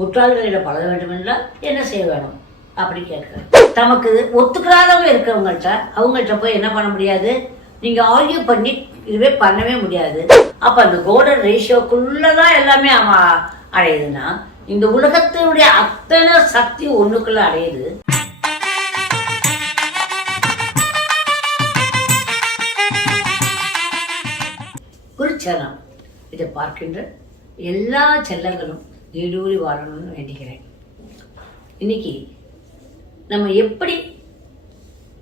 முற்றாள்களிடம் பழக வேண்டும் என்றால் என்ன செய்ய வேணும் அப்படி கேட்குறேன். தமக்கு ஒத்துக்கிறாதவங்க அவங்கள்ட்ட போய் என்ன பண்ண முடியாது, நீங்கள் ஆர்கியூ பண்ணி இதுவே பண்ணவே முடியாது. அப்போ அந்த கோல்டன் ரேஷியோக்குள்ளதான் எல்லாமே அடையுதுன்னா இந்த உலகத்தினுடைய அத்தனை சக்தி ஒண்ணுக்குள்ள அடையுது. குருச்சரணம் இதை பார்க்கின்ற எல்லா செல்லங்களும் நீடூழி வாழணும்னு வேண்டிக்கிறேன். இன்னைக்கு நம்ம எப்படி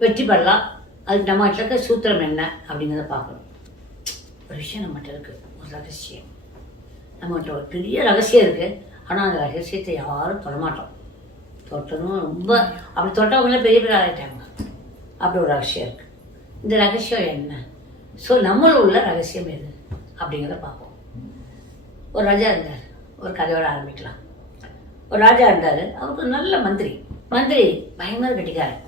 வெற்றி பெறலாம், அதுக்கு நம்மகிட்ட இருக்க சூத்திரம் என்ன அப்படிங்கிறத பார்க்கணும். ஒரு விஷயம் நம்மகிட்ட இருக்கு, ஒரு ரகசியம். நம்மகிட்ட ஒரு பெரிய ரகசியம் இருக்கு. ஆனால் அந்த ரகசியத்தை யாரும் தொடமாட்டோம். தொட்டணும் ரொம்ப அப்படி தொட்டவங்களே பெரிய பெரிய ஆகிட்டாங்க. அப்படி ஒரு ரகசியம் இருக்கு. இந்த ரகசியம் என்ன, ஸோ நம்மளும் உள்ள ரகசியம் எது அப்படிங்கிறத பார்ப்போம். ஒரு ராஜா இருந்தார். ஒரு கதையோட ஆரம்பிக்கலாம். ஒரு ராஜா இருந்தார். அவருக்கு ஒரு நல்ல மந்திரி பயங்கர கட்டிக்காரன்.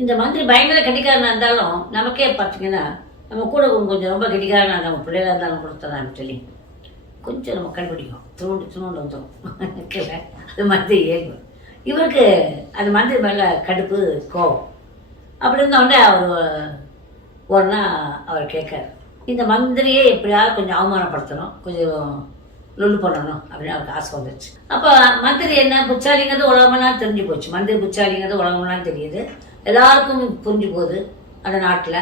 இந்த மந்திரி பயங்கர கட்டிக்காரனாக இருந்தாலும் நமக்கே பார்த்தீங்கன்னா நம்ம கூட கொஞ்சம் ரொம்ப கட்டிக்காரனாக நம்ம பிள்ளைகளாக இருந்தாலும் கொடுத்ததான் சொல்லி கொஞ்சம் நம்ம கண்டுபிடிக்கும். துணோண்டு வந்துடும். அது மந்திரி ஏகும். இவருக்கு அந்த மந்திரி மேலே கடுப்பு கோவம். அப்படி இருந்தோடனே ஒரு நாள் அவர் கேட்கார், இந்த மந்திரியை எப்படியாவது கொஞ்சம் அவமானப்படுத்தணும், கொஞ்சம் லொல்லு பண்ணணும் அப்படின்னு அவருக்கு ஆசை வந்துச்சு. அப்போ மந்திரி என்ன புச்சாலிங்கிறது உலகமெல்லாம் தெரிஞ்சு போச்சு. மந்திரி புச்சாலிங்கிறது உலகமெல்லாம் தெரியுது, எல்லாருக்கும் புரிஞ்சு போகுது. அந்த நாட்டில்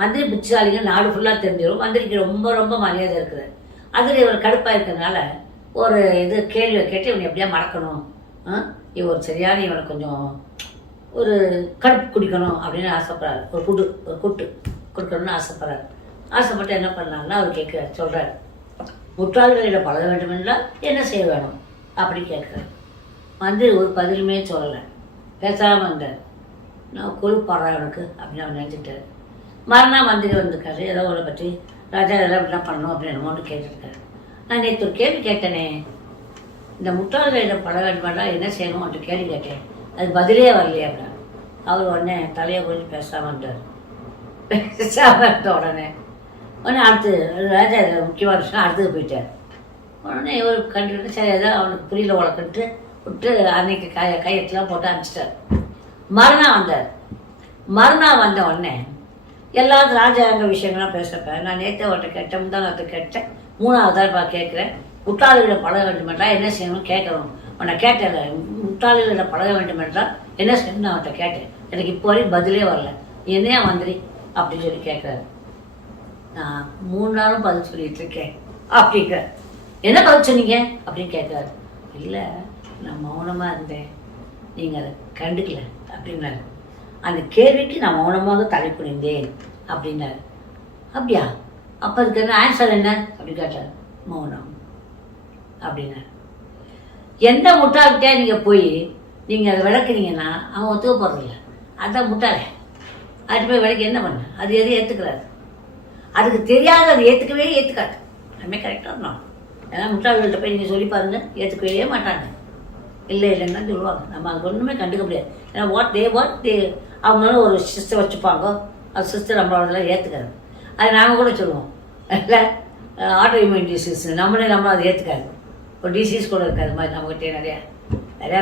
மந்திரி புச்சாலிங்க நாடு ஃபுல்லாக தெரிஞ்சிடும். மந்திரிக்கு ரொம்ப ரொம்ப மரியாதை இருக்குது. அதில் இவர் கடுப்பாக இருக்கிறதுனால ஒரு கேள்வியை கேட்டு இவனை எப்படியா மறக்கணும், இவர் சரியான இவனை கொஞ்சம் ஒரு கடுப்பு குடிக்கணும் அப்படின்னு ஆசைப்படுறாரு. ஒரு கூட்டு கொடுக்கணும்னு ஆசைப்படுறாரு. ஆசைப்பட்டு என்ன பண்ணாருன்னா அவர் சொல்கிறார், முற்றாள்களிடம் பழக வேண்டும் என்றால் என்ன செய்ய வேணும் அப்படி கேட்குறாரு. மந்திரி ஒரு பதிலுமே சொல்லலை, பேசாமல் இருந்தார். நான் கொழுப்பாடுறேன் அவனுக்கு அப்படின்னு அவர் நினைச்சிட்டாரு. மறுநாள் மந்திரி வந்திருக்காரு. ஏதோ அவரை பற்றி ராஜா இதெல்லாம் இப்படிலாம் பண்ணணும் அப்படின்னு என்னமோன்னு கேட்டுருக்காரு. நான் நேற்று ஒரு கேள்வி கேட்டேனே, இந்த முற்றாள்களிடம் பழக வேண்டும் என்றால் என்ன செய்யணும் அப்படி கேள்வி கேட்டேன், அது பதிலே வரலையே அப்படின்னா. அவர் உடனே தலையை கொஞ்சம் பேசாமல் இருந்தார். பேசாமல் இருந்த உடனே அடுத்து ராஜா முக்கியமான விஷயம் அடுத்தது போயிட்டார். உடனே இவர் கண்டுக்கிட்டு சரி ஏதோ அவனுக்கு புரியல உழக்கிட்டு விட்டு அன்னைக்கு கையெழுத்துலாம் போட்டு அனுப்பிச்சிட்டார். மறுநாள் வந்த உடனே எல்லாரும் ராஜாங்க விஷயங்கள்லாம் பேசுகிறப்ப நான் நேற்று அவர்கிட்ட கேட்டேன், முந்தானத்தை கேட்டேன், மூணாவதாக கேட்குறேன், முட்டாளிகளிடம் பழக வேண்டும் என்றால் என்ன செய்யணும் கேட்கணும். உன்னை கேட்டேன், முட்டாளிகளிடம் பழக வேண்டும் என்றால் என்ன செய்யணும்னு நான் அவர்கிட்ட கேட்டேன். எனக்கு இப்போ வரைக்கும் பதிலே வரல, என்னையா மந்திரி அப்படின்னு சொல்லி கேட்குறாரு. நான் 3 நாளும் பதில் சொல்லிட்டு இருக்கேன் அப்படிங்கிற. என்ன பதில் சொன்னீங்க அப்படின்னு கேட்குறாரு. இல்லை நான் மௌனமாக இருந்தேன், நீங்கள் அதை கண்டுக்கல அப்படின்னாரு. அந்த கேள்விக்கு நான் மௌனமாக தலை புரிந்தேன் அப்படின்னாரு. அப்படியா, அப்போ அதுக்கு என்ன ஆன்சர் என்ன அப்படி கேட்டார். மௌனம் அப்படின்னாரு. எந்த முட்டாள்கிட்டே நீங்கள் போய் நீங்கள் அதை விளக்குனீங்கன்னா அவன் ஒத்துக்க போகிறதில்ல. அதுதான் முட்டாளே. அது போய் விளக்கி என்ன பண்ண, அது எதையும் ஏற்றுக்கிறாரு. அதுக்கு தெரியாத அது ஏற்றுக்காது. அதுமே கரெக்டாக இருக்கணும். ஏன்னா முட்டாள்கள்கிட்ட போய் நீங்கள் சொல்லி பாருங்க, ஏற்றுக்கவே மாட்டாங்க. இல்லைன்னு தான் சொல்லுவாங்க. நம்ம அது ஒன்றுமே கண்டுக்க முடியாது. ஏன்னா வாட் அவங்களால ஒரு சிஸ்டர் வச்சுப்பாங்க, அது சிஸ்டர் நம்மளோடலாம் ஏற்றுக்காது. அது நாங்கள் கூட சொல்லுவோம், இல்லை ஆட்டோ இம்யூன் டிசீஸ் நம்ம அதை ஏற்றுக்காது. ஒரு டிசீஸ் கூட இருக்காது மாதிரி நம்மகிட்டே நிறையா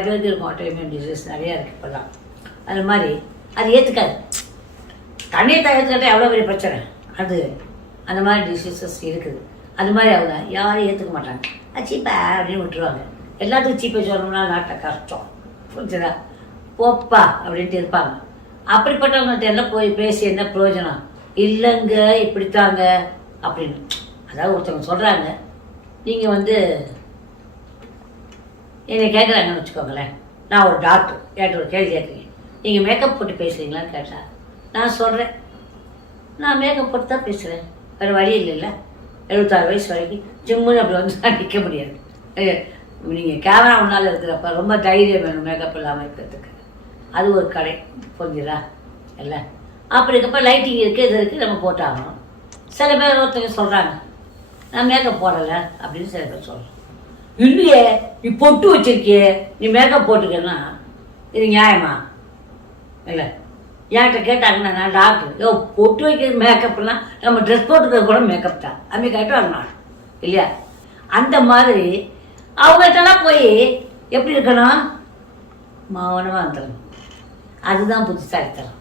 பேருக்கு இருக்கும். ஆட்டோ இம்யூன் டிசீஸ் நிறையா இருக்குது இப்போல்லாம். அது மாதிரி அது ஏற்றுக்காது. தண்ணியை ஏற்றுக்கிட்டே எவ்வளோ பெரிய பிரச்சனை. அது அந்த மாதிரி டிசீசஸ் இருக்குது. அது மாதிரி அவங்க யாரும் ஏற்றுக்க மாட்டாங்க. அது சீப்பா அப்படின்னு விட்டுருவாங்க. எல்லாத்துக்கும் சீப்பை சொல்லணும்னா நாட்டில் கஷ்டம், புரிஞ்சுதா, போப்பா அப்படின்ட்டு இருப்பாங்க. அப்படிப்பட்டவங்கள்ட்ட எல்லாம் போய் பேசி என்ன பிரயோஜனம், இல்லைங்க இப்படித்தாங்க அப்படின்னு. அதாவது ஒருத்தவங்க சொல்கிறாங்க, நீங்கள் என்னை கேட்குறாங்கன்னு வச்சுக்கோங்களேன். நான் ஒரு டாக்டர், என்கிட்ட ஒரு கேள்வி கேட்குறீங்க, நீங்கள் மேக்கப் போட்டு பேசுகிறீங்களான்னு கேட்டால் நான் சொல்கிறேன், நான் மேக்கப் போட்டு தான் பேசுகிறேன், வேறு வழி இல்லைல்ல. 76 வயசு வரைக்கும் ஜிம்முன்னு அப்படி நான் நிற்க முடியாது. நீங்கள் கேமரா முன்னால் இருக்கிறப்ப ரொம்ப தைரியம் வேணும் மேக்கப் இல்லாமல் இருக்கிறதுக்கு. அது ஒரு கடை, புரிஞ்சுதா இல்லை. அப்படி இருக்கப்போ லைட்டிங் இருக்குது, இது இருக்குது, நம்ம போட்டாகணும். சில பேர் ஒருத்தங்க சொல்கிறாங்க நான் மேக்கப் போடலை அப்படின்னு சில பேர் சொல்கிறோம். இல்லையே நீ பொட்டு வச்சிருக்கியே, நீ மேக்கப் போட்டுக்கன்னா இது நியாயமா இல்லை. என்கிட்ட கேட்டாங்கன்னா நான் டாக்டர், பொட்டு வைக்கிறது மேக்கப்லாம் நம்ம ட்ரெஸ் போட்டுக்கிறது கூட மேக்கப் தான். அதுமாதிரி கரெக்டாக நான் இல்லையா. அந்த மாதிரி அவங்கள்ட்டலாம் போய் எப்படி இருக்கணும், மௌனமாக வந்துடணும். அதுதான் புத்திசாலித்தனம்.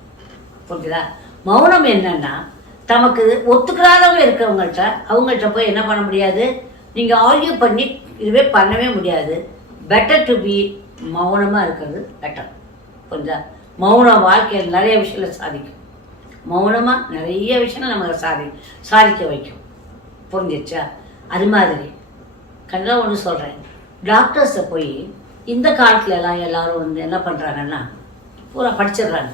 புரிஞ்சுதா? மௌனம் என்னன்னா, தமக்கு ஒத்துக்கிறாதவங்க இருக்கிறவங்கள்ட்ட அவங்கள்ட்ட போய் என்ன பண்ண முடியாது, நீங்கள் ஆர்கியூ பண்ணி இதுவே பண்ணவே முடியாது. பெட்டர் டு பி மௌனமாக இருக்கிறது பெட்டர். புரிஞ்சா? மௌனம் வாழ்க்கையில் நிறைய விஷயங்களை சாதிக்கும். மௌனமாக நிறைய விஷயங்கள் நம்ம சாதிக்க வைக்கும். புரிஞ்சிச்சா? அது மாதிரி கண்டிப்பாக ஒன்று சொல்கிறேன், டாக்டர்ஸை போய் இந்த காலத்துல எல்லாம் எல்லாரும் வந்து என்ன பண்ணுறாங்கன்னா பூரா படிச்சிடுறாங்க.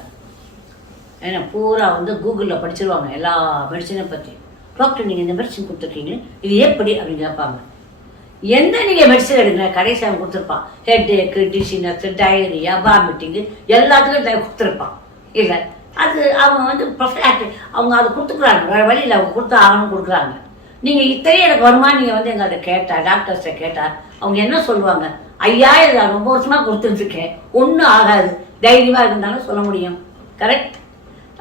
ஏன்னா பூரா வந்து கூகுளில் படிச்சிருவாங்க எல்லா மெடிசனை பற்றி. டாக்டர் நீங்கள் இந்த மெடிசன் கொடுத்துருக்கீங்களே இது எப்படி அப்படின்னு கேட்பாங்க. எந்த நீங்கள் மெடிசன் எடுக்கிற கடைசி அவன் கொடுத்துருப்பான். ஹெட் ஏக்கு, டிசினஸ், டயரியா, வாமிட்டிங்கு எல்லாத்துக்கும் கொடுத்துருப்பான். இல்லை, அது அவங்க வந்து ப்ரொஃபைல் அவங்க அதை கொடுத்துக்குறாங்க. வேறு வழியில் அவங்க கொடுத்து ஆகணும் கொடுக்குறாங்க. நீங்கள் இத்தனையும் எனக்கு வருமா நீங்கள் வந்து எங்கள்கிட்ட கேட்டால், டாக்டர்ஸை கேட்டால் அவங்க என்ன சொல்லுவாங்க, ஐயா இதை நான் ரொம்ப வருஷமாக கொடுத்துட்ருக்கேன், ஒன்றும் ஆகாது, தைரியமாக இருந்தாலும் சொல்ல முடியும். கரெக்ட்?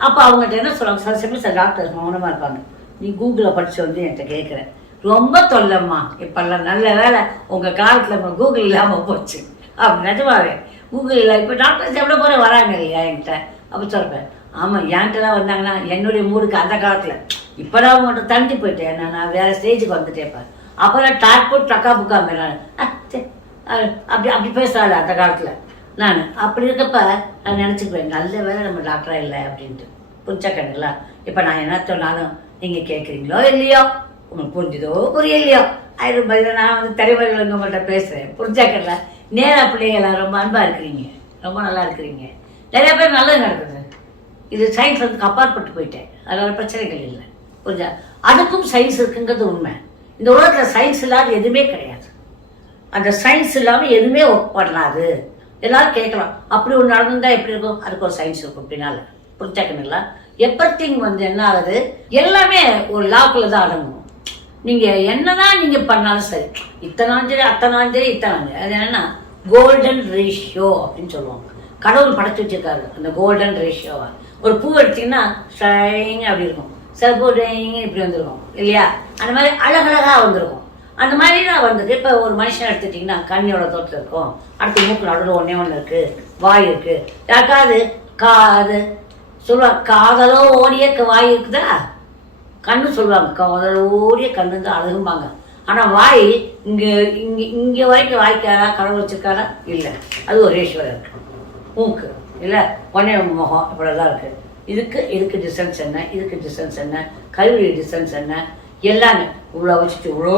அப்போ அவங்ககிட்ட என்ன சொல்லுவாங்க, சில சமயம் சில டாக்டர்ஸ் மௌனமாக இருப்பாங்க. நீ கூகுளில் படித்து வந்து என்கிட்ட கேட்குறேன், ரொம்ப தொல்லம்மா, இப்போல்லாம் நல்ல வேலை உங்கள் காலத்தில் உங்கள் கூகுள் இல்லாமல் போச்சு. அப்படி நிஜமாவே கூகுள் இல்லை. இப்போ டாக்டர்ஸ் எவ்வளோ பேர் வராங்க இல்லையா என்கிட்ட. அப்போ சொல்கிறேன், ஆமாம் என்கிட்டலாம் வந்தாங்கன்னா என்னுடைய மூடுக்கு அந்த காலத்தில், இப்போ தான் உங்கள்கிட்ட தனிஞ்சு போயிட்டேன், நான் வேறு ஸ்டேஜுக்கு வந்துட்டேன். அப்புறம் டாக் போட்டு டக்கா புக்கா மேலே அப்படி அப்படி பேசுகிறாள் அந்த காலத்தில். நான் அப்படி இருக்கப்ப நான் நினச்சிக்குவேன், நல்ல வேலை நம்ம டாக்டராக இல்லை அப்படின்ட்டு. புரிஞ்சாக்கணுங்களா? இப்போ நான் என்ன சொன்னாலும் நீங்கள் கேட்குறீங்களோ இல்லையோ, உங்களுக்கு புரிஞ்சுதோ புரியலையோ, அது நான் வந்து தலைவர்கள் உங்கள்கிட்ட பேசுகிறேன். புரிஞ்சாக்கல நேராக பிள்ளைங்களாம் ரொம்ப அன்பாக இருக்கிறீங்க, ரொம்ப நல்லா இருக்கிறீங்க, நிறைய பேர் நல்லது நடக்குது. இது சயின்ஸ் வந்து அப்பாற்பட்டு போயிட்டேன், அதனால் பிரச்சனைகள் இல்லை. புரிஞ்சா? அதுக்கும் சயின்ஸ் இருக்குங்கிறது உண்மை. இந்த உலகத்தில் சயின்ஸ் இல்லாத எதுவுமே கிடையாது. அந்த சயின்ஸ் இல்லாமல் எதுவுமே ஒர்க் பண்ணாது. எல்லாரும் கேட்கலாம், அப்படி ஒன்று நடந்துருந்தா எப்படி இருக்கும், அதுக்கு ஒரு சயின்ஸ் இருக்கும் பின்னால். புரிஞ்சாக்கணுங்களா? எவ்ரிதிங் வந்து என்ன ஆகுது, எல்லாமே ஒரு லாக்குள்ள தான் அடங்கும். நீங்கள் என்னதான் நீங்கள் பண்ணாலும் சரி, இத்தனாஞ்சரி அத்தனாஞ்சரி இத்தனாஞ்சரி, அது என்னன்னா கோல்டன் ரேஷியோ அப்படின்னு சொல்லுவாங்க. கடவுள் படைச்சு வச்சிருக்காரு அந்த கோல்டன் ரேஷியோவை. ஒரு பூ எடுத்தீங்கன்னா ஷைங் அப்படி இருக்கும், சில பூ இப்படி வந்துருக்கும் இல்லையா, அந்த மாதிரி அழகழகாக வந்திருக்கும். அந்த மாதிரி தான் வந்துட்டு இப்போ ஒரு மனுஷன் எடுத்துட்டிங்கன்னா கண்ணியோட தோற்றம் இருக்கும், அடுத்து மூக்கு நடுவில் ஒன்றே ஒன்று இருக்குது, வாய் இருக்குது. யாருக்காவது காது சொல்லுவாங்க, காதலோ ஓடிய வாய் இருக்குதா, கண்ணு சொல்லுவாங்க, காதலோ ஓடிய கண்ணு தான் அழகும்பாங்க. ஆனால் வாய் இங்கே இங்கே இங்கே வரைக்கும் வாய்க்காரா கடவுள் வச்சிருக்காரா இல்லை, அது ஒரு ரேஷியோவில் இருக்குது. மூக்கு இல்லை, ஒன்னே முகம் இப்படிலாம் இருக்குது. இதுக்கு டிஸ்டன்ஸ் என்ன, இதுக்கு டிஸ்டன்ஸ் என்ன, கல்வி டிஸ்டன்ஸ் என்ன, எல்லாமே இவ்வளோ வச்சுட்டு இவ்வளோ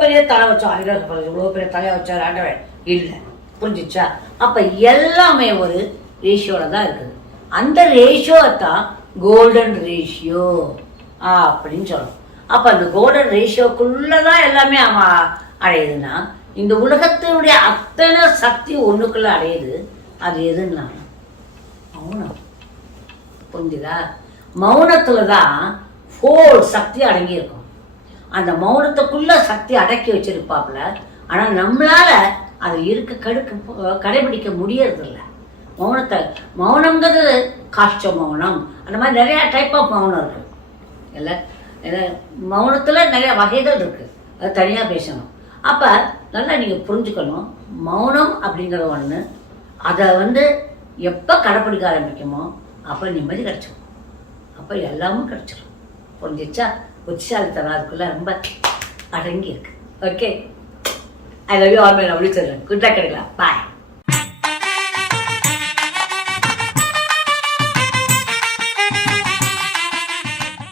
பெரிய தலை வச்சோம், இவ்வளோ பெரிய தலையை வச்சா ஆண்டவன் இல்லை. புரிஞ்சிச்சா? அப்போ எல்லாமே ஒரு ரேஷியோவில் தான் இருக்குது. அந்த ரேஷியோவை தான் கோல்டன் ரேஷியோ அப்படின்னு சொல்லணும். அப்போ அந்த கோல்டன் ரேஷியோக்குள்ளே தான் எல்லாமே அடையுதுன்னா, இந்த உலகத்தினுடைய அத்தனை சக்தி ஒன்றுக்குள்ளே அடையுது. அது எதுன்னா மௌனம். புரிஞ்சுதா? மௌனத்தில் தான் ஃபோல் சக்தி அடங்கியிருக்கும். அந்த மௌனத்துக்குள்ள சக்தி அடக்கி வச்சிருப்பாப்புல. ஆனால் நம்மளால அது கடைபிடிக்க முடியறதில்ல. மௌனங்கிறது காஷ்ட மௌனம், அந்த மாதிரி நிறைய டைப் ஆஃப் மௌனம் இருக்கு. இல்லை, மௌனத்தில் நிறைய வகைகள் இருக்கு, அது தனியாக பேசணும். அப்போ நல்லா நீங்கள் புரிஞ்சுக்கணும், மௌனம் அப்படிங்கிற ஒன்று அதை வந்து எப்போ கடைப்பிடிக்க ஆரம்பிக்குமோ அப்போ நிம்மதி கிடைச்சிடும், அப்போ எல்லாமும் கிடைச்சிடும். புரிஞ்சிச்சா? புத்திசாலித்தனம் அதுக்குள்ள ரொம்ப அடங்கி இருக்கு. Okay, I love you all my lovely children. Good luck. கிடைக்கலாம். பாய்.